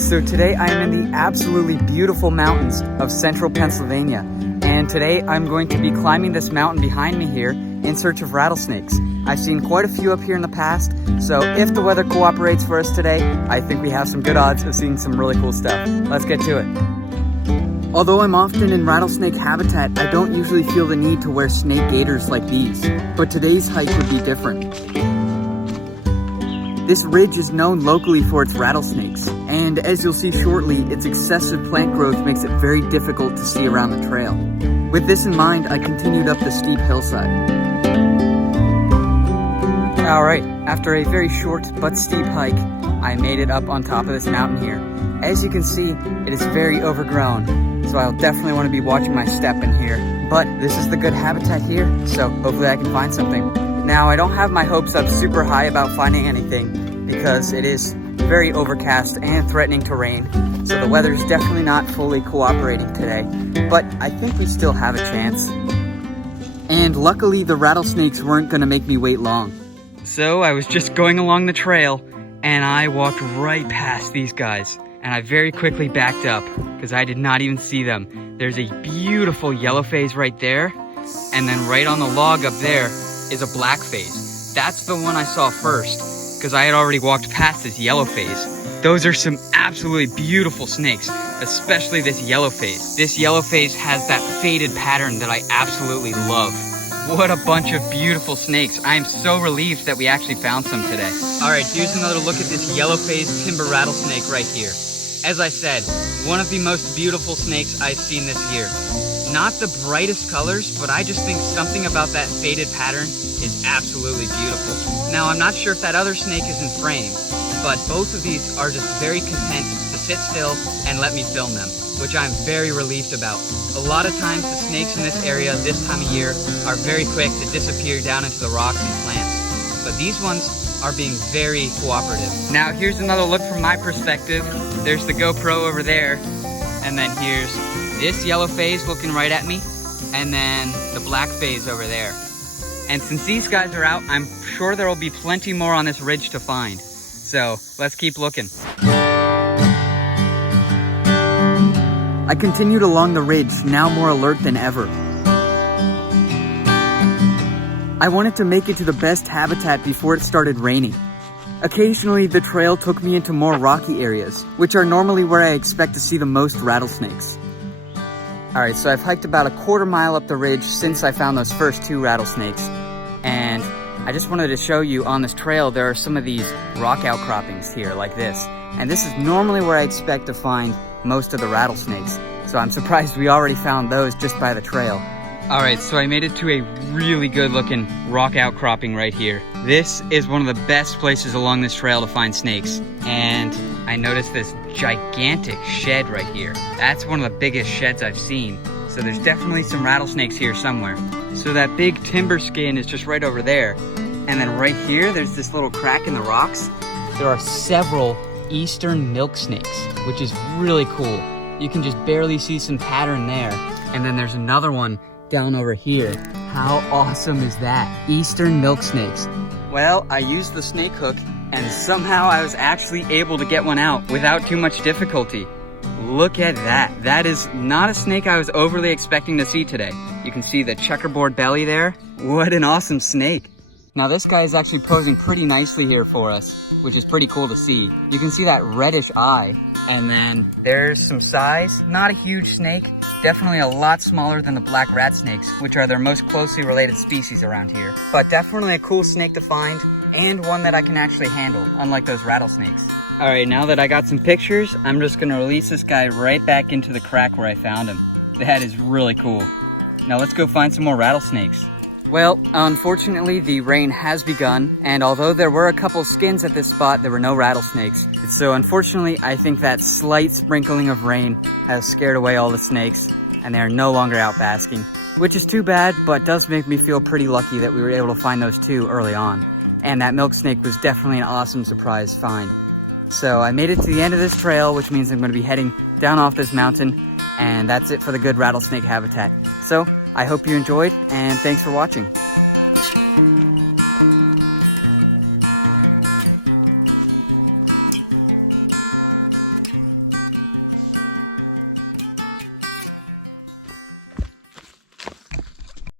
Alright, so today I am in the absolutely beautiful mountains of central Pennsylvania. And today I'm going to be climbing this mountain behind me here in search of rattlesnakes. I've seen quite a few up here in the past, so if the weather cooperates for us today, I think we have some good odds of seeing some really cool stuff. Let's get to it. Although I'm often in rattlesnake habitat, I don't usually feel the need to wear snake gaiters like these, but today's hike would be different. This ridge is known locally for its rattlesnakes, and as you'll see shortly, its excessive plant growth makes it very difficult to see around the trail. With this in mind, I continued up the steep hillside. Alright, after a very short but steep hike, I made it up on top of this mountain here. As you can see, it is very overgrown, so I'll definitely want to be watching my step in here. But this is the good habitat here, so hopefully I can find something. Now, I don't have my hopes up super high about finding anything because it is very overcast and threatening to rain, so the weather is definitely not fully cooperating today, but I think we still have a chance. And luckily, the rattlesnakes weren't going to make me wait long. So I was just going along the trail and I walked right past these guys, and I very quickly backed up because I did not even see them. There's a beautiful yellow phase right there, and then right on the log up there is a black phase. That's the one I saw first because I had already walked past this yellow phase. Those are some absolutely beautiful snakes, especially this yellow phase. This yellow phase has that faded pattern that I absolutely love. What a bunch of beautiful snakes. I am so relieved that we actually found some today. All right, here's another look at this yellow phase timber rattlesnake right here. As I said, one of the most beautiful snakes I've seen this year. Not the brightest colors, but I just think something about that faded pattern is absolutely beautiful. Now, I'm not sure if that other snake is in frame, but both of these are just very content to sit still and let me film them, which I'm very relieved about. A lot of times the snakes in this area this time of year are very quick to disappear down into the rocks and plants, but these ones are being very cooperative. Now, here's another look from my perspective. There's the GoPro over there, and then here's this yellow phase looking right at me, and then the black phase over there. And since these guys are out, I'm sure there will be plenty more on this ridge to find. So let's keep looking. I continued along the ridge, now more alert than ever. I wanted to make it to the best habitat before it started raining. Occasionally, the trail took me into more rocky areas, which are normally where I expect to see the most rattlesnakes. Alright, so I've hiked about a quarter mile up the ridge since I found those first two rattlesnakes. And I just wanted to show you on this trail, there are some of these rock outcroppings here, like this. And this is normally where I expect to find most of the rattlesnakes. So I'm surprised we already found those just by the trail. Alright, so I made it to a really good looking rock outcropping right here. This is one of the best places along this trail to find snakes. And I noticed this gigantic shed right here. That's one of the biggest sheds I've seen. So there's definitely some rattlesnakes here somewhere. So that big timber skin is just right over there. And then right here, there's this little crack in the rocks. There are several eastern milk snakes, which is really cool. You can just barely see some pattern there. And then there's another one down over here. How awesome is that? Eastern milk snakes. Well, I used the snake hook and somehow I was actually able to get one out without too much difficulty. Look at that. That is not a snake I was overly expecting to see today. You can see the checkerboard belly there. What an awesome snake. Now this guy is actually posing pretty nicely here for us, which is pretty cool to see. You can see that reddish eye, and then there's some size. Not a huge snake, definitely a lot smaller than the black rat snakes, which are their most closely related species around here. But definitely a cool snake to find, and one that I can actually handle, unlike those rattlesnakes. Alright, now that I got some pictures, I'm just gonna release this guy right back into the crack where I found him. That is really cool. Now let's go find some more rattlesnakes. Well, unfortunately, the rain has begun, and although there were a couple skins at this spot, there were no rattlesnakes. So unfortunately, I think that slight sprinkling of rain has scared away all the snakes, and they are no longer out basking, which is too bad, but does make me feel pretty lucky that we were able to find those two early on. And that milk snake was definitely an awesome surprise find. So I made it to the end of this trail, which means I'm going to be heading down off this mountain, and that's it for the good rattlesnake habitat. So I hope you enjoyed, and thanks for watching.